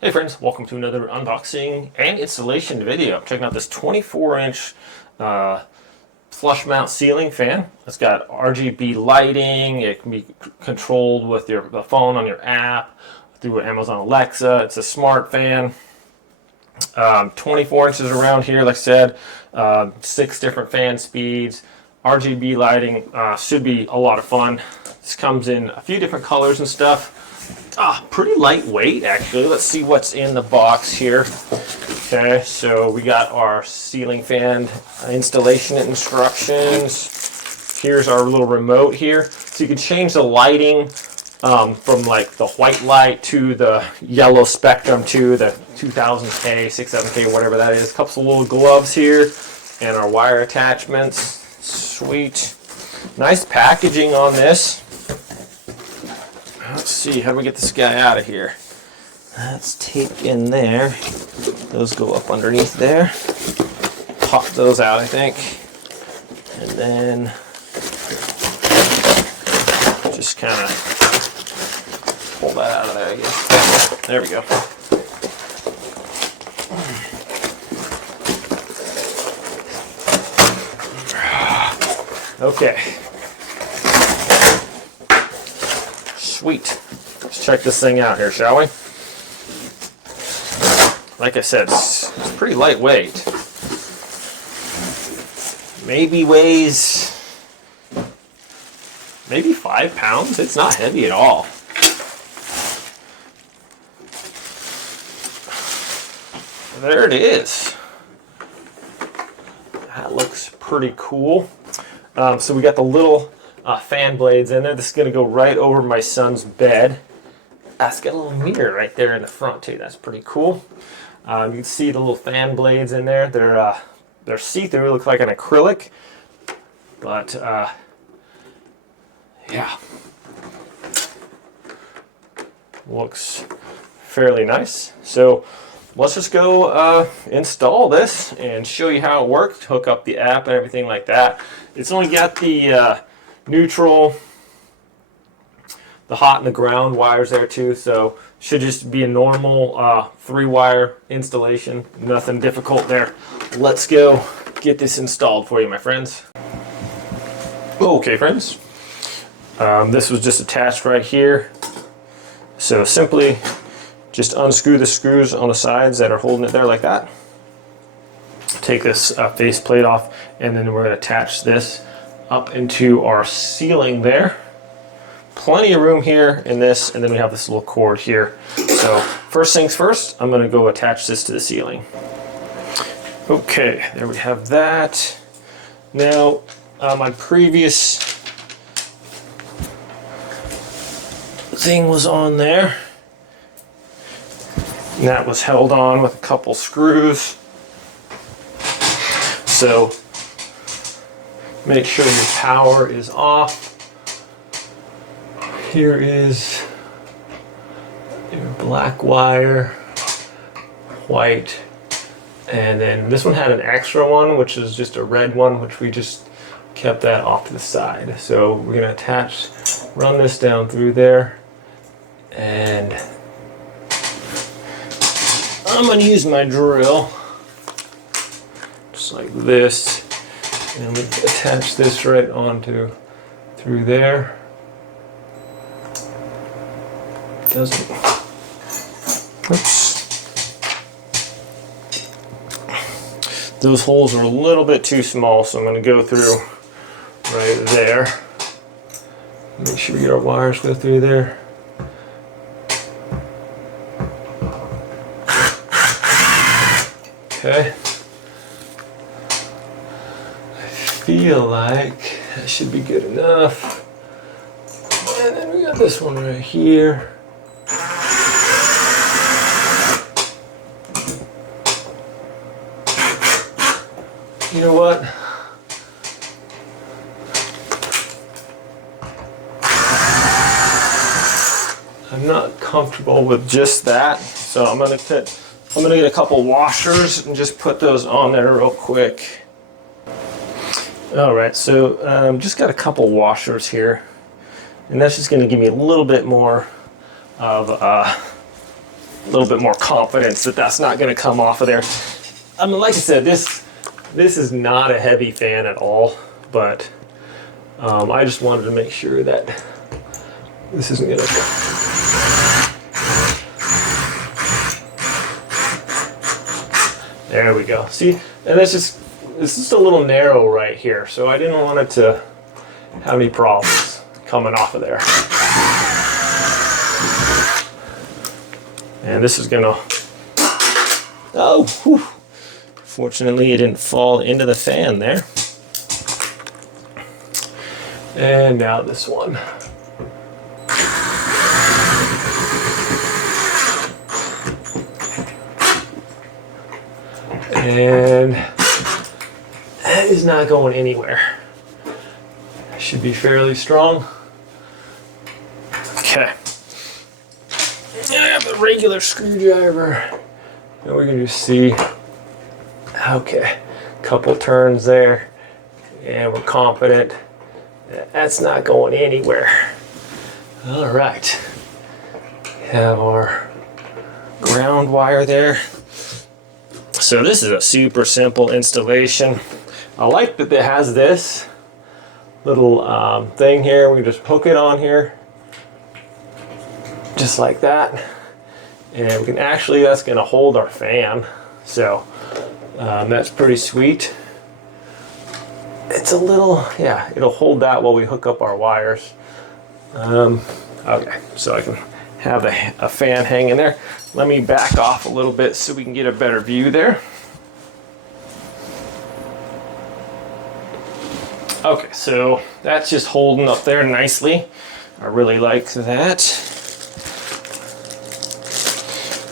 Hey friends, welcome to another unboxing and installation video. I'm checking out this 24-inch flush mount ceiling fan. It's got RGB lighting. It can be controlled with the phone on your app through Amazon Alexa. It's a smart fan. 24 inches around here, like I said, 6 different fan speeds. RGB lighting should be a lot of fun. This comes in a few different colors and stuff. Pretty lightweight actually. Let's see what's in the box here. Okay, so we got our ceiling fan installation instructions. Here's our little remote here. So you can change the lighting from like the white light to the yellow spectrum to the 2000K, 67K, whatever that is. A couple of little gloves here and our wire attachments. Sweet. Nice packaging on this. Let's see, how do we get this guy out of here? That's tape in there. Those go up underneath there. Pop those out, I think. And then just kind of pull that out of there, I guess. There we go. Okay. Sweet. Let's check this thing out here, shall we? Like I said, it's pretty lightweight. Maybe weighs maybe 5 pounds. It's not heavy at all. There it is. That looks pretty cool. So we got the little fan blades in there. This is going to go right over my son's bed. It's got a little mirror right there in the front too. That's pretty cool. You can see the little fan blades in there. They're see-through. Look like an acrylic, but yeah, looks fairly nice. So let's just go install this and show you how it works. Hook up the app and everything like that. It's only got the neutral, the hot and the ground wires there too, so should just be a normal 3-wire installation. Nothing difficult there. Let's go get this installed for you, my friends. Okay, friends, this was just attached right here, so simply just unscrew the screws on the sides that are holding it there like that. Take this face plate off, and then we're going to attach this up into our ceiling there. Plenty of room here in this, and then we have this little cord here. So first things first, I'm going to go attach this to the ceiling. Okay, there we have that. Now, my previous thing was on there, and that was held on with a couple screws. So make sure your power is off. Here is your black wire, white, and then this one had an extra one, which is just a red one, which we just kept that off to the side. So we're going to run this down through there, and I'm going to use my drill, just like this. And we attach this right onto through there. Doesn't. Oops. Those holes are a little bit too small, so I'm going to go through right there. Make sure your wires go through there. Okay. Feel like that should be good enough. And then we got this one right here. You know what? I'm not comfortable with just that, so I'm gonna get a couple washers and just put those on there real quick. Alright, so just got a couple washers here, and that's just going to give me a little bit more of a little bit more confidence that that's not going to come off of there. I mean, like I said, this is not a heavy fan at all, but I just wanted to make sure that this isn't going to. There we go. See, and it's just a little narrow right here, so I didn't want it to have any problems coming off of there. And this is gonna, oh, whew. Fortunately it didn't fall into the fan there. And now this one. And that is not going anywhere. Should be fairly strong. Okay. I have a regular screwdriver. And we can just see, okay, couple turns there. And we're confident that that's not going anywhere. All right. Have our ground wire there. So this is a super simple installation. I like that it has this little thing here. We can just hook it on here, just like that. And we can actually, that's gonna hold our fan. So that's pretty sweet. It's a little, yeah, it'll hold that while we hook up our wires. Okay, so I can have a fan hanging there. Let me back off a little bit so we can get a better view there. Okay, so that's just holding up there nicely. I really like that.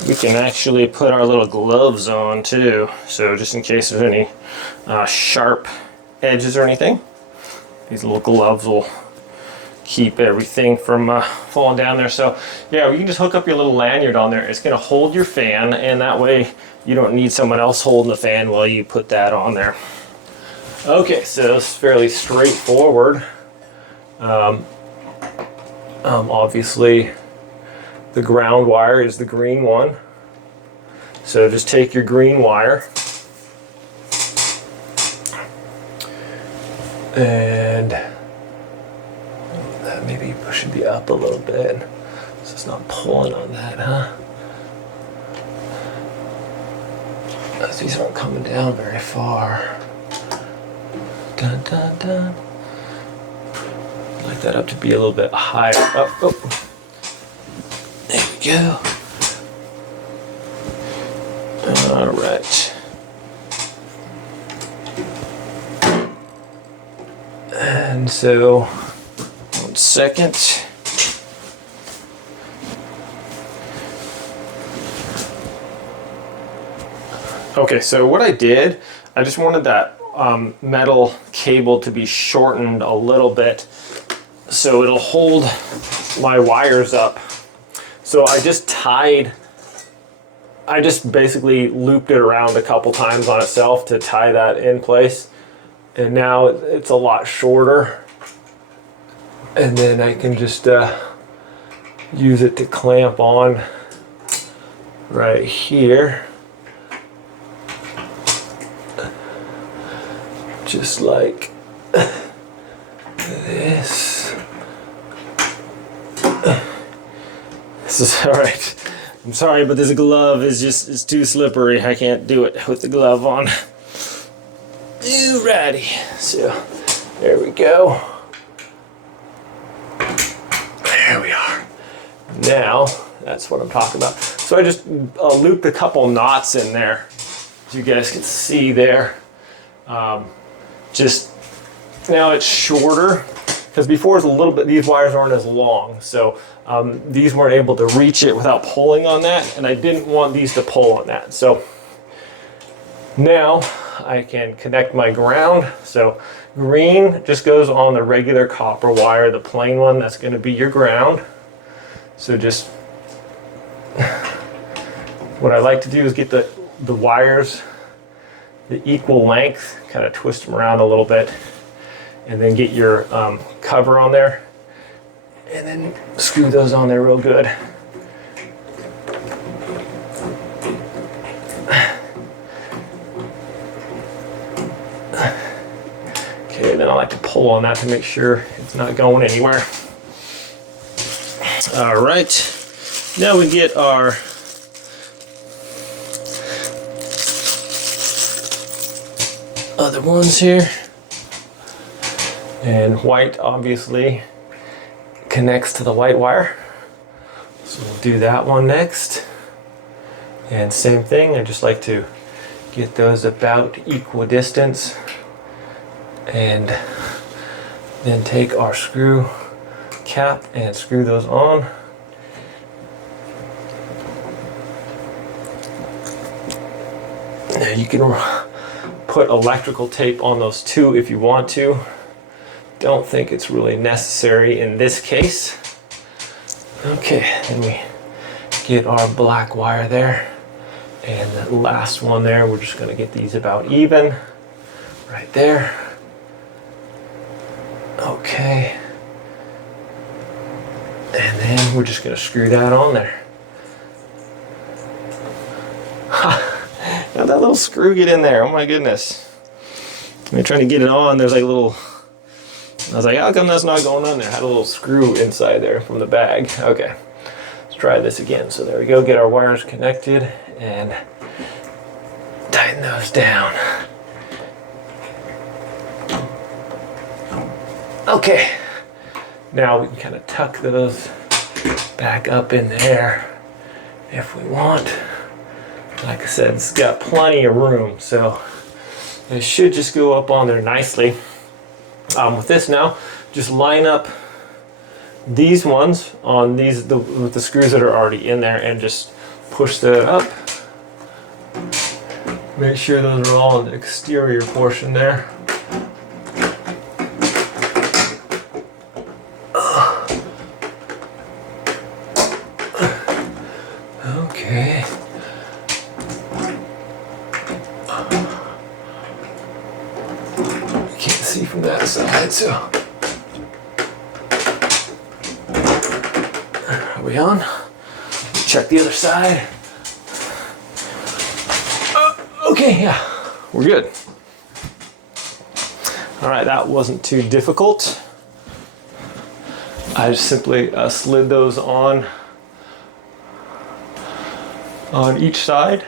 We can actually put our little gloves on too, so just in case there's any sharp edges or anything, these little gloves will keep everything from falling down there. So yeah, you can just hook up your little lanyard on there. It's going to hold your fan, and that way you don't need someone else holding the fan while you put that on there. Okay, so it's fairly straightforward. Obviously the ground wire is the green one, so just take your green wire and that maybe should be up a little bit so it's not pulling on that, huh? These aren't coming down very far. Dun, dun, dun. I'd like that up to be a little bit higher. Oh, oh. There we go. All right. And so, 1 second. Okay, so what I did, I just wanted that metal cable to be shortened a little bit so it'll hold my wires up. So I just basically looped it around a couple times on itself to tie that in place. And now it's a lot shorter. And then I can just use it to clamp on right here. Just like this. This is all right. I'm sorry, but this glove is too slippery. I can't do it with the glove on. Alrighty, so there we go. There we are. Now, that's what I'm talking about. So I just looped a couple knots in there, as you guys can see there. Just now it's shorter, because before it's a little bit, these wires aren't as long, so these weren't able to reach it without pulling on that, and I didn't want these to pull on that. So now I can connect my ground. So green just goes on the regular copper wire, the plain one, that's going to be your ground. So just what I like to do is get the wires the equal length, kind of twist them around a little bit, and then get your cover on there, and then screw those on there real good. pull on that to make sure it's not going anywhere. All right, now we get our other ones here, and white obviously connects to the white wire, so we'll do that one next. And same thing, I just like to get those about equidistance, and then take our screw cap and screw those on. Now you can put electrical tape on those too if you want to. Don't think it's really necessary in this case. Okay, then we get our black wire there, and the last one there, we're just going to get these about even right there. Okay, and then we're just going to screw that on there. Now that little screw get in there, oh my goodness. I'm trying to get it on, there's like a little, I was like, how come that's not going on there? I had a little screw inside there from the bag. Okay, let's try this again. So there we go, get our wires connected and tighten those down. Okay, now we can kind of tuck those back up in there if we want. Like I said, it's got plenty of room, so it should just go up on there nicely. With this now, just line up these ones on these with the screws that are already in there, and just push that up. Make sure those are all in the exterior portion there. Okay. Can't see from that side, so are we on? Check the other side. Okay, yeah, we're good. All right, that wasn't too difficult. I just simply slid those on each side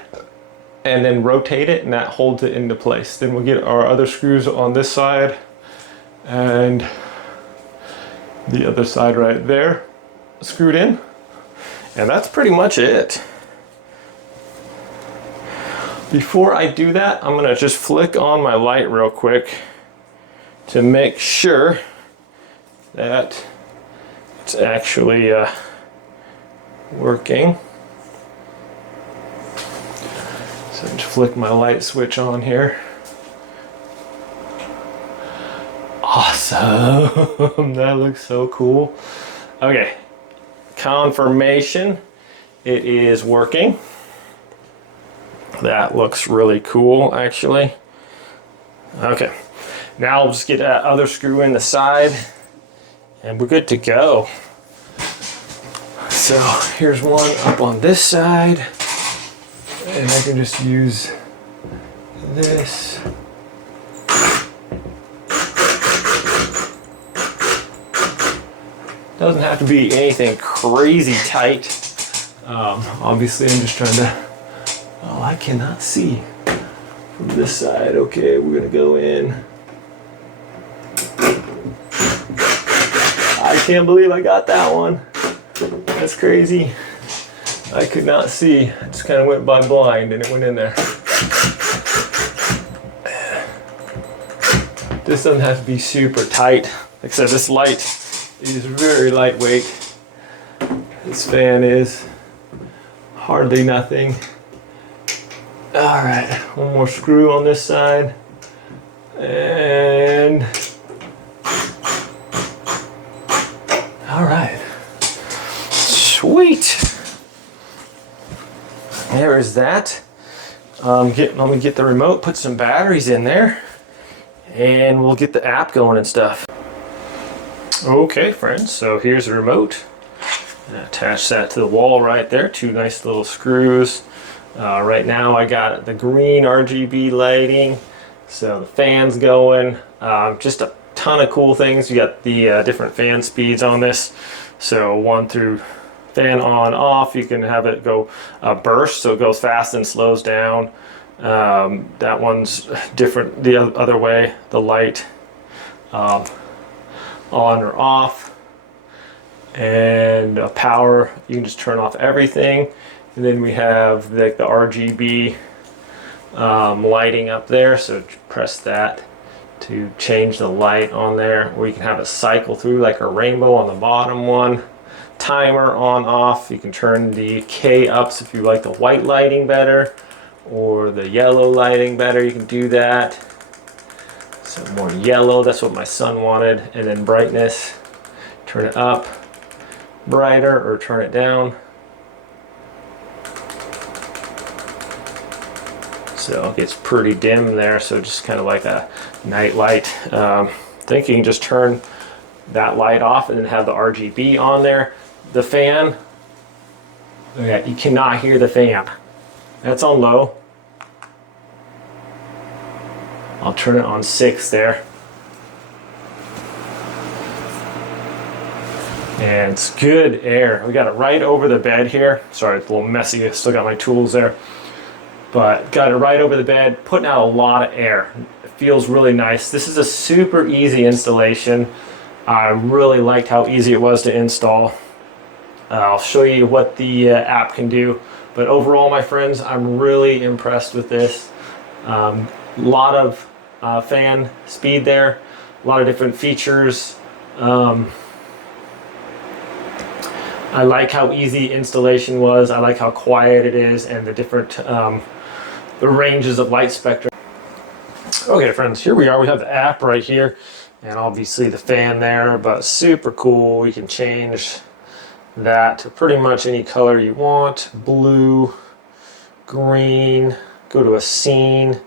and then rotate it, and that holds it into place. Then we'll get our other screws on this side and the other side right there screwed in, and that's pretty much it. Before I do that, I'm gonna just flick on my light real quick to make sure that it's actually working. So just flick my light switch on here. Awesome, that looks so cool. Okay, confirmation, it is working. That looks really cool, actually. Okay, now I'll just get that other screw in the side, and we're good to go. So here's one up on this side, and I can just use this. Doesn't have to be anything crazy tight. Obviously, I'm just trying to. Oh, I cannot see from this side. Okay, we're gonna go in. I can't believe I got that one. That's crazy. I could not see. I just kind of went by blind and it went in there. This doesn't have to be super tight. Like I said, this light is very lightweight. This fan is hardly nothing. All right, one more screw on this side, and all right, sweet. There is that. Let me get the remote, put some batteries in there, and we'll get the app going and stuff. Okay, friends, so here's the remote. Attach that to the wall right there, two nice little screws. Right now I got the green RGB lighting, so the fan's going. Just a ton ton of cool things. You got the different fan speeds on this. So 1 through fan on off. You can have it go burst, so it goes fast and slows down. That one's different the other way. The light on or off, and power. You can just turn off everything. And then we have the RGB lighting up there. So press that to change the light on there, or you can have it cycle through like a rainbow on the bottom one. Timer on off. You can turn the K ups if you like the white lighting better or the yellow lighting better. You can do that. So more yellow, that's what my son wanted. And then brightness, turn it up, brighter, or turn it down. So it gets pretty dim there, so just kind of like a night light. I think you can just turn that light off and then have the RGB on there. The fan, yeah, you cannot hear the fan. That's on low. I'll turn it on 6 there. And it's good air. We got it right over the bed here. Sorry, it's a little messy. I still got my tools there. But got it right over the bed, putting out a lot of air. It feels really nice. This is a super easy installation. I really liked how easy it was to install. I'll show you what the app can do. But overall, my friends, I'm really impressed with this. A lot of fan speed there, a lot of different features. I like how easy installation was. I like how quiet it is, and the different the ranges of light spectrum. Okay, friends, here we are. We have the app right here, and obviously the fan there, but super cool. You can change that to pretty much any color you want. Blue, green, go to a scene,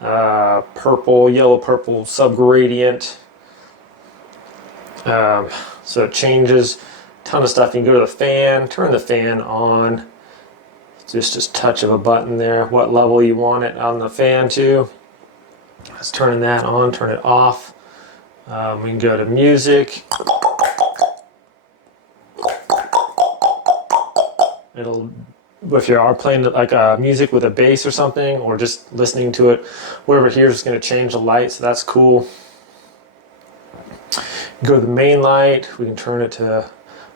purple, yellow, purple, subgradient. So it changes a ton of stuff. You can go to the fan, turn the fan on. Just a touch of a button there, what level you want it on the fan to. Let's turn that on, turn it off. We can go to music. It'll, if you are playing like music with a bass or something, or just listening to it, whatever here is going to change the light, so that's cool. Go to the main light. We can turn it to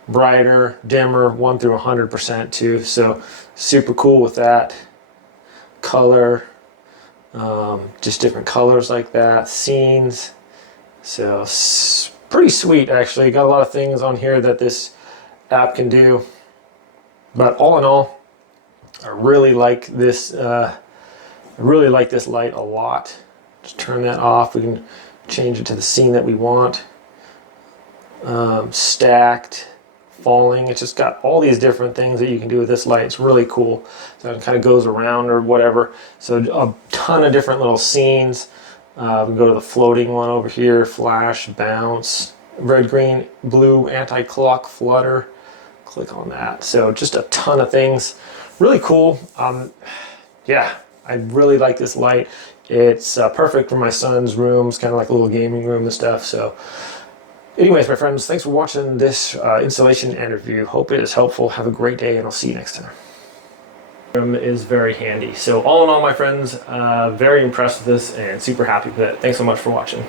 brighter, dimmer, 1 through 100% too. So super cool with that. Color, just different colors like that. Scenes. So pretty sweet actually. Got a lot of things on here that this app can do. But all in all, I really like this. I really like this light a lot. Just turn that off. We can change it to the scene that we want. Stacked, falling. It's just got all these different things that you can do with this light. It's really cool. So it kind of goes around or whatever. So a ton of different little scenes. We go to the floating one over here. Flash, bounce, red, green, blue, anti-clock, flutter. Click on that. So just a ton of things. Really cool. Yeah, I really like this light. It's perfect for my son's room. It's kind of like a little gaming room and stuff. So anyways, my friends, thanks for watching this installation and review. Hope it is helpful. Have a great day, and I'll see you next time. Is very handy. So all in all, my friends, very impressed with this and super happy with it. Thanks so much for watching.